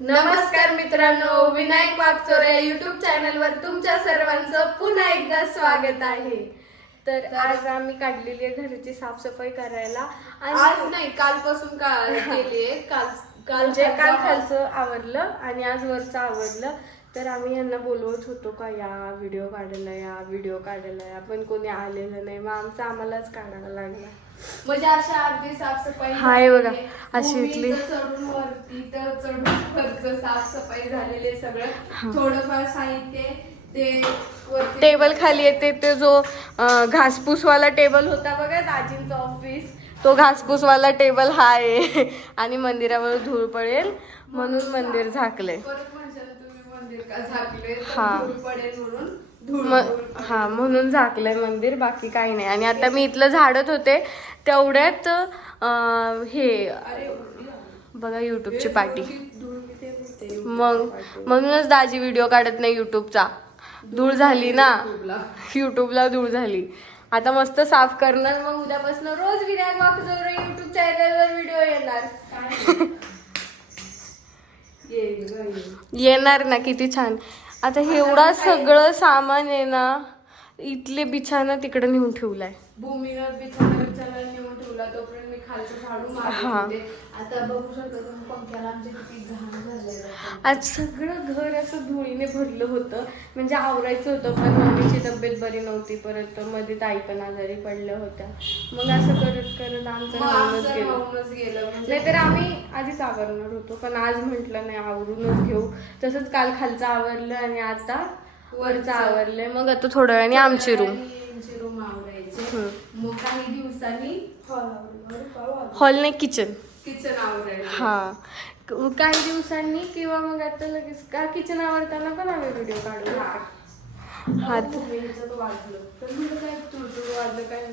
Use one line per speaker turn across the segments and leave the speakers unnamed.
नमस्कार मित्रांनो Vinayak वागचोरे YouTube channel वर तुमच्या सर्वांचं पुन्हा एकदा स्वागत आहे. तर आज आम्ही काढलेली आहे घराची साफसफाई करायला.
आज
आणि
नाही कालपासून का केलीये काल काल
म्हणजे काल खालचं आवरलं आणि आज वरचं आवरलं. तर आम्ही यांना बोलवत होतो का या व्हिडिओ काढायला या व्हिडिओ काढायला या. पण कोणी आलेलं नाही. मग आमचा आम्हालाच काढायला लागला.
म्हणजे अशा अगदी साफसफाई
हाय बघा,
झालेली.
अशी
भूमी
इथली.
तर चढून वरती तर चढून वरचं साफसफाई झालेली सगळं. थोडंफार साहित्य ते वरती
टेबल खाली येते ते जो अं, घासपूसवाला टेबल होता बघा दाजींचं ऑफिस तो घासपूसवाला टेबल हा आहे आणि मंदिरावर धूळ पडेल म्हणून मंदिर झाकले
परत मंदिर का झाकले तर
हा.
पडेल म्हणून धूळ
म-
धूळ पडेल.
हा म्हणून झाकलंय मंदिर बाकी काही नाही आणि आता मी इथलं झाडत होते तेवढ्यात अं, हे
अरे
बघा युट्यूबची पार्टी
धूळ किती येते
मग म्हणूनच दाजी व्हिडिओ काढत नाही युट्यूबचा धूळ झाली ना
युट्यूबला.
युट्यूबला धूळ झाली आता मस्त साफ करणार मग उद्यापासून रोज विनायक वाकजोरे युट्यूब चॅनलवर व्हिडिओ येणार. येणार ना किती छान. आता एवढा सगळं सामान आहे ना इथले बिछाना तिकडे नेऊन ठेवलाय.
भूमीवर नेऊन ठेवला. तोपर्यंत मी खालचं झाडू. मारले होते. आता बघू शकता तुम्ही पंख्याला आमचे किती घाण झालेलं आहे.
आज सगळं घर असं धुळीने भरलं होतं. म्हणजे आवरायचं होतं पण मम्मीची तब्येत बरी नव्हती परत. मध्ये ताई पण आजारी पडल्या होत्या. मग असं करत करत आमचं राहूनच गेलं.
गेलं. म्हणजे
नाहीतर आम्ही आधीच आवरणार होतो पण आज म्हटलं नाही आवरूनच घेऊ. तसंच काल खालचं आवरलं आणि आता वरचं आवरलंय. मग आता थोड्या वेळाने आमची रूम
रूम आवरायचे. मग काही दिवसांनी हॉल
नाही किचन
किचन आवरायचं.
हा. काही दिवसांनी किंवा मग आता लगेच का किचन आवडताना पण आम्ही व्हिडिओ काढू. हा.
वाजलं. तर म्हणलं काय तुडतुड वाजलं काय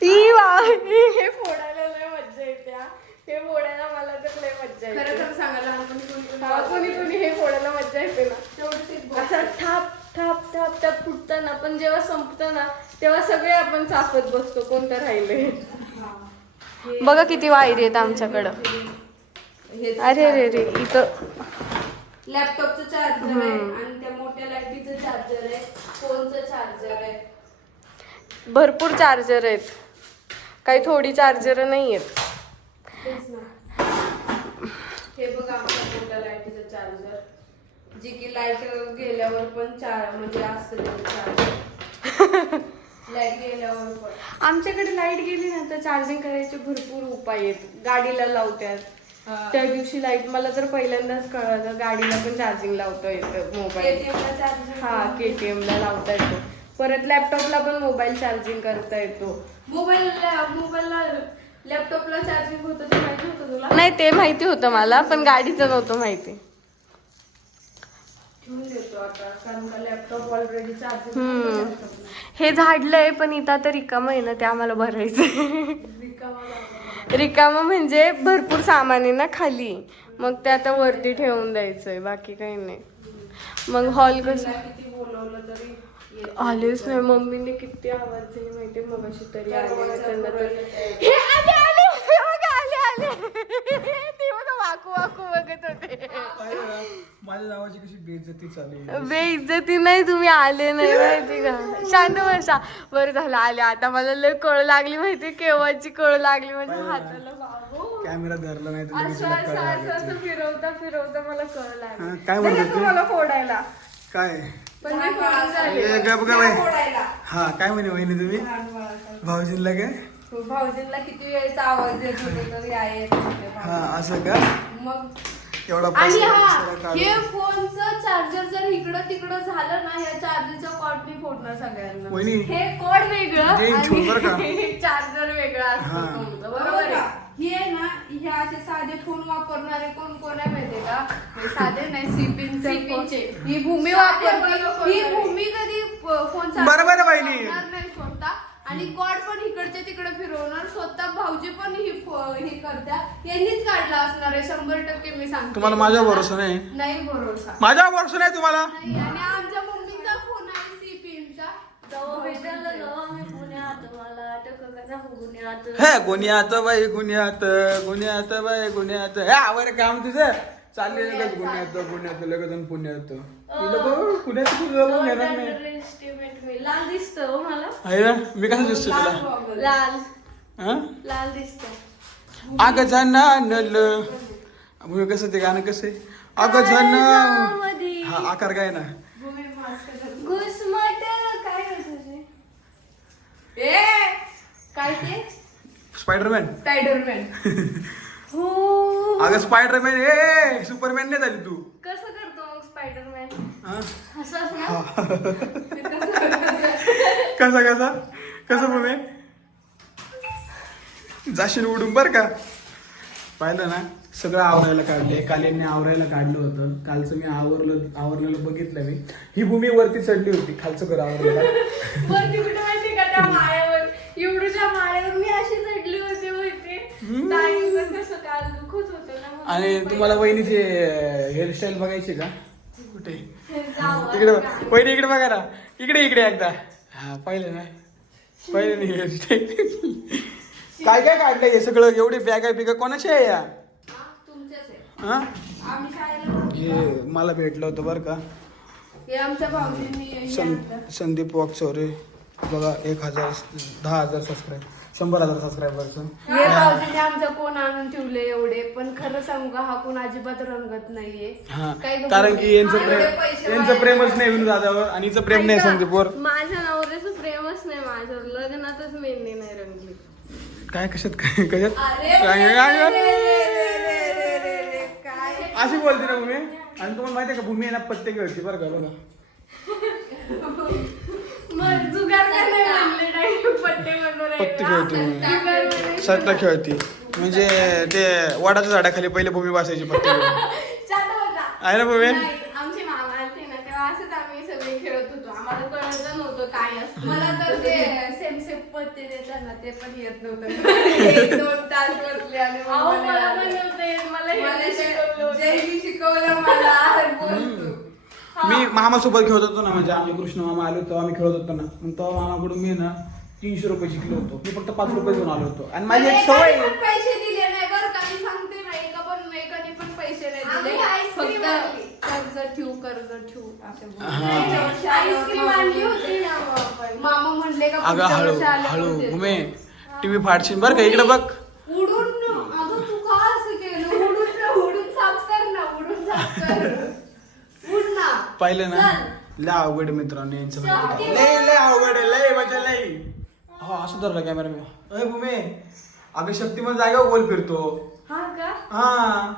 ती वा हे फोडायला लय मज्जा येते हा. फोडायला मला तर लय मज्जा येते.
खरं सांगायला लहानपणी कोणी कोणी
हा, हे फोडायला मज्जा येते ना. असं ठाप ठाप ठाप ठाप फुटतं ना पण जेव्हा संपतं ना तेव्हा सगळे आपण चाफत बसतो कोणतं राहिले बघा किती वायरी आहेत आमच्याकडं. अरे रे रे इथं.
लॅपटॉपचं चार्जर आहे आणि त्या मोठ्या लाईटीचं चार्जर आहे फोनचं चार्जर आहे.
भरपूर चार्जर आहेत. काही थोडी चार्जर नाही आहेत
हे बघा आमच्या मोठ्या लाईटीचं चार्जर जी की लाइट गेल्यावर पण चार म्हणजे असतं लाइट गेल्यावर पण.
आमच्याकडे लाइट गेली ना तर चार्जिंग करायचे भरपूर उपाय आहेत. गाडीला लावतात.
हा.
त्या दिवशी लाइट मला तर पहिल्यांदाच कळलं गाडीला पण चार्जिंग लावता येतं मोबाईल
ATM ला चार्जर
हा केटीएम ला लावता येतो. परत लॅपटॉपला पण मोबाईल चार्जिंग करता येतो.
मोबाईल मोबाईलला लॅपटॉपला चार्जिंग होतं ते माहिती होतं तुला?
नाही ते माहिती होतं मला पण गाडीचं नव्हतं माहिती
ठेवून देतो आता कारण का लॅपटॉप ऑलरेडी चार्जिंग
हम्म. हे झाडलंय पण इथं आता रिकामं आहे ना ते आम्हाला भरायचं रिकामं म्हणजे भरपूर सामान आहे ना खाली. मग ते आता वरती ठेवून द्यायचंय बाकी काही नाही. मग हॉल कसं आलेच नाही. मम्मीने किती आवाज दिली माहितीये? मग अशी तरी आले त्यांना तर. हे आले आले! आले आले ते बघा वाकू वाकू बघत होते.
माझ्या नावाची कशी बेइज्जती चालू आहे.
बेइज्जती नाही तुम्ही आले नाही माहिती का? शांत बसा. बरं झालं आले. आता मला लय कळ लागली माहिती केव्हाची कळ लागली म्हणजे हाताला. बाबू
कॅमेरा धरला नाही तर लगेच
असं असं. फिरवता फिरवता मला कळ
हा,
लागली
काय म्हणत होती?
तुम्हाला फोडायला?
काय?
पण मी फोडून झाले.
ए, गप गप आहे.
फोडायला.
हा काय म्हणे वहिनी तुम्ही? भाऊजींला काय?
भाऊजींना किती वेळेचा आवाज देत होते तर या येत होते
हा
भाऊजी.
असं का
मग
एवढा
आणि
पैसा
हा हे
काढून.
फोनचं चार्जर जर इकडं तिकडं झालं ना या चार्जरचा कॉर्ड मी फोडणार सगळ्यांना
वहिनी
हे कॉड वेगळं
जे ठेवू बरं का?
आणि चार्जर वेगळा
हा.
असतो तुमचं,
बरोबर
बरोबर आहे
आहे हे ना हे असे साधे फोन वापरणारे कोण कोण आहे माहितीये का हे साधे नाही सिपिन
सिपिनचे.
ही भूमी
साधे
वापरते
पण
ही. भूमी कधी फोन
बरोबर आहे बहिणी.
आणि कॉड पण इकडच्या तिकडे फिरवणार स्वतः भाऊजी पण ही हे करत्या. यांनीच काढला असणार आहे. शंभर टक्के मी सांगते.
तुम्हाला माझ्या भरोसा नाही?
नाही भरोसा.
माझ्या भरोसा नाही तुम्हाला?
नाही आणि आमच्या मम्मीचा फोन आहे
करा पुण्यात.
हे गुन्ह्यात बाई गुन्ह्यात गुन्ह्यात बाई गुन्ह्यात हे आवर काम तुझं. चालले लगेच पुण्यात पुण्यात लगेच पुण्यात. मी नाही.
एस्टिमेट लाल दिसतं हो मला.
आहे ना? मी कसं दिसतो तुला?
लाल.
हा?
लाल दिसतं.
अगं जाणार भूमी कसं ते गाणं कसं आहे? अगं हा आकार काय ना?
घुसमट काय होतं ते?
ए काय ते?
स्पायडरमॅन
स्पायडरमॅन
हो.
अगं स्पायडरमॅन ए सुपरमॅन नाही झाली तू.
कसं मग स्पायडरमॅन
हा?
असंच ना?
कसा कसा? कसं भूमी जाशील उडून बर का? पाहिलं ना? सगळं आवरायला काढले काल यांनी आवरायला काढलं होतं. कालचं मी आवरलं आवरलेलं बघितलं मी. ही भूमी वरती चढली होती. खालचं घर आवरलं
वरती कुठे माहिती का? त्या माळ्यावर एवढ्या माळ्यावर मी अशी चढली होते कसं काल दुखत
आणि तुम्हाला वहिनीचे हेअरस्टाईल बघायची का? कुठे. इकडे. वहिनी इकडे बघा ना. इकडे इकडे एकदा. हा पाहिलं ना? पाहिलं काय काय काढलंय हे सगळं? एवढे बॅगा बिगा कोणाचे आहे या?
आहे
हा? हे मला भेटलं होतं बरं का. सं. संदीप वाकचौरे. बघा एक हजार दहा हजार सबस्क्राईब शंभर हजार सबस्क्रायबरचं
हे भाऊजीने आमच्या कोण आणून ठेवले एवढे? पण खरं सांगू का हा कोण अजिबात रंगत नाहीये.
हा.
काय गं
कारण की यांचं
एवढे
प्रेम
पैसे
यांचं प्रेमच नाही विनू दादावर आणि हिचं प्रेम नाही संदीपवर.
माझ्या नवऱ्याचं प्रेमच नाही माझ्यावर. लग्नातच मेहंदी नाही रंगली.
काय कशात? काय कशात? काय अशी बोलते ना भूमी. आणि तुम्हाला माहिती आहे का भूमी आहे ना पत्ते खेळते बरं का बघा.
मग जुगार काय नाही म्हणले डायरेक्ट पट्टे वगैरे?
पत्ते खेळते. सट्टा खेळते. म्हणजे ते वडाच्या झाडाखाली पहिले भूमी बसायची पत्ते खेळून. आहे ना भूमी?
नाही, आमची मामा आलते ना तेव्हा असंच आम्ही सगळे खेळत होतो. आम्हाला कळत नव्हतं काय असतं.
मला तर ते सेम सेम पत्ते देतात ना ते पण येत नव्हतं. एक दोन तास बसले आणि मग
अहो,
मला
मला पण
आलं.
नव्हतं येत. मला
मला
हे
ते
शिकवलं होतं.
जयनी शिकवलं मला.
मी मामासोबत खेळत होतो ना म्हणजे आम्ही कृष्ण मामा आलो तेव्हा आम्ही खेळत होतो ना मग तेव्हा मामाकडून मी ना तीनशे रुपये शिकलो होतो मी फक्त पाच रुपये घेऊन आलो होतो आणि माझी एक सवय
एकाने
आहे.
पण पैसे दिले नाही बरं का मी सांगते ना एका पण एकाने पण पैसे नाही
आम्ही
दिले
आईस्क्रीम आणली.
फक्त कर्ज ठेवू कर्ज ठेवू असे बोलले. पुढच्या वर्षी आल्यावर
आईस्क्रीम आणली होती ना मग आपण.
मामा म्हणले का
अगं
पुढच्या
हळू
वर्षी आल्यावर
हळू
देतो.
भूमे टीव्ही फाडशील बरं का इकडे बघ
उडून अगं तू का असं केलं उडून ना उडून साफ कर ना उडून साफ कर उड ना
पाहिलं ना. लय अवघड आहे मित्रांनो यांचं
चल,
म्हणजे. लय लय अवघड आहे लय म्हणजे लय. हो असं धरलं कॅमेरा मी. अय भूमे. अगं शक्तिमान जागा गोल फिरतो.
हा का?
हा.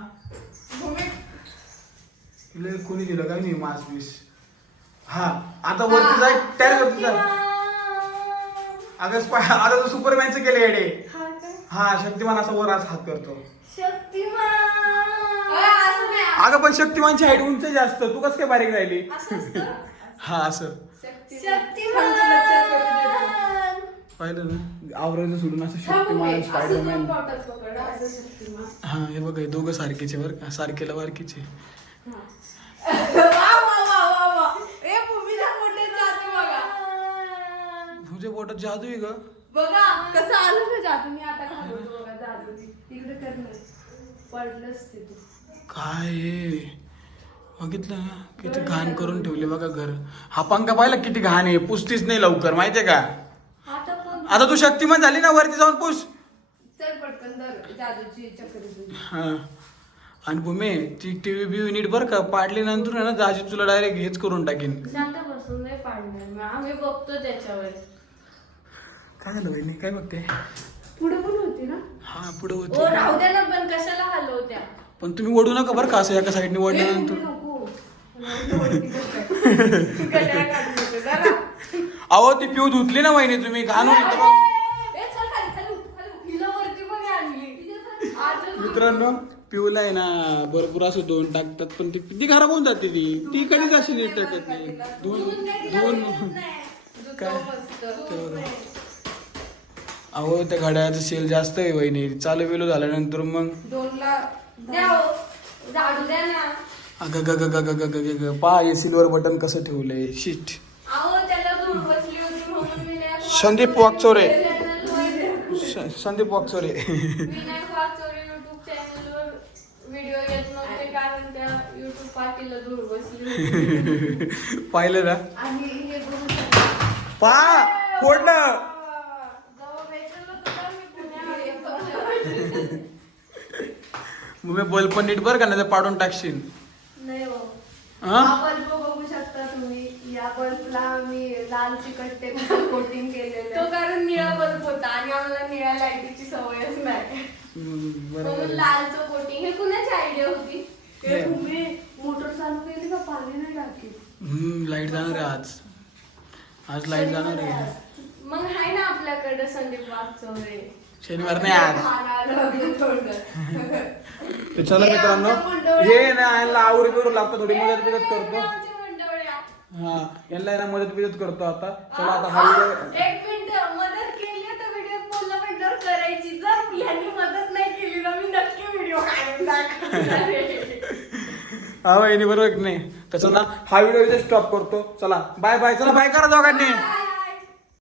भूमी.
लय कोणी दिलं काय नाही मास बीस. हा आता वरती जाय टॅरेस वरती जा. अगं आता तू सुपरमॅनचं केलं येडे
हा का?
हा शक्तिमान असा वर आज हात करतो.
शक्तिमान.
अगं पण शक्तिमानची हाईट उंच आहे जास्त. तू कसं काय बारीक राहिली? हा असं.
शक्तिमान.
पाहिलं ना? आवरायचं सोडून असं शक्तिमान स्पायडरमॅन हा हे बघ हे दोघं सारखीचे बरं का. सारखेला बारकीचे. तुझ्या पोटात जादू आहे ग.
बघा कसं आलं ना जादू. मी आता बघा जादू. तिकडे कर ना. पडलंच ते तू.
काय हे? बघितलं ना? किती घाण करून ठेवले बघा घर. हा पंखा पाहिला किती घाण आहे? पुसतीच नाही लवकर माहितीये का?
आता पण
आता तू शक्तिमान झाली ना वरती जाऊन पुस.
चल पटकन
हा. आणि भूमे ती टीव्ही बिव्ही नीट बरं का? पाडली नंतर आहे ना दाजी तुला डायरेक्ट हेच करून टाकेन.
शांत बसून नाही पाडणार. मी. आम्ही बघतो त्याच्यावर.
काय झालं वहिनी? काय बघते?
पुढे पण होती ना?
हा पुढे
ओ
होती
राहू द्या ना पण कशाला हलवत्या?
पण तुम्ही ओढू नका बरं का असं एका साईडने ओढल्यानंतर. अहो ती पिऊ धुतली ना वहिनी तुम्ही घाण होईल मित्रांनो पिऊला आहे ना भरपूर असं दोन टाकतात पण ती ती खराब होऊन जाते ती. ती कधीच अशी नीट टाकत नाही. दोन दोन काय. अहो त्या घड्याळाचं सेल जास्त आहे वहिनी. चालू बिलू झाल्यानंतर मग
दोनला
द्या
ग ग ग ग ग ग ग ग ग. पाय सिल्वर बटन कसं ठेवलंय? शिट संदीप वाकचोरे. संदीप वाकचोरे. पाहिलं ना? पा फोडलं मग मी बल्ब पण नीट बरं का नाही तर पाडून टाकशील.
नाही हो.
हा?
हा बल्ब बघू शकता तुम्ही. या बल्बला मी लाल चिकट टेपचं कोटिंग केलेलं
तो
आहे.
कारण निळा बल्ब होता आणि आम्हाला निळ्या लाईटीची सवयच नाही.
हम्म,
म्हणून
बरोबर
लालचं कोटिंग हे कुणाची आयडिया होती?
हे तुम्ही मोटर चालू केली का? पाणी नाही टाकी
हम्म लाइट जाणार आहे आज. आज लाइट जाणार आहे.
मग आहे ना आपल्याकडे संदीप वागचौरे
शनिवार नाही आज.
थोडं.
चला मित्रांनो? हे ना यांना आवरी बिवर लागतो थोडी मदत बिदत करतो. हा यांना यांना मदत बिदत करतो आता. चला आता हा व्हिडिओ
एक मिनिट मदत केली तर व्हिडिओ बोलला म्हटल्यावर करायची. जर यांनी मदत नाही केली ना मी नक्की व्हिडिओ काढून दाखवणार आहे.
हा वहिनी बरोबर नाही? तर चला हा व्हिडिओ इथे स्टॉप करतो. चला बाय बाय चला बाय करा दोघांनी.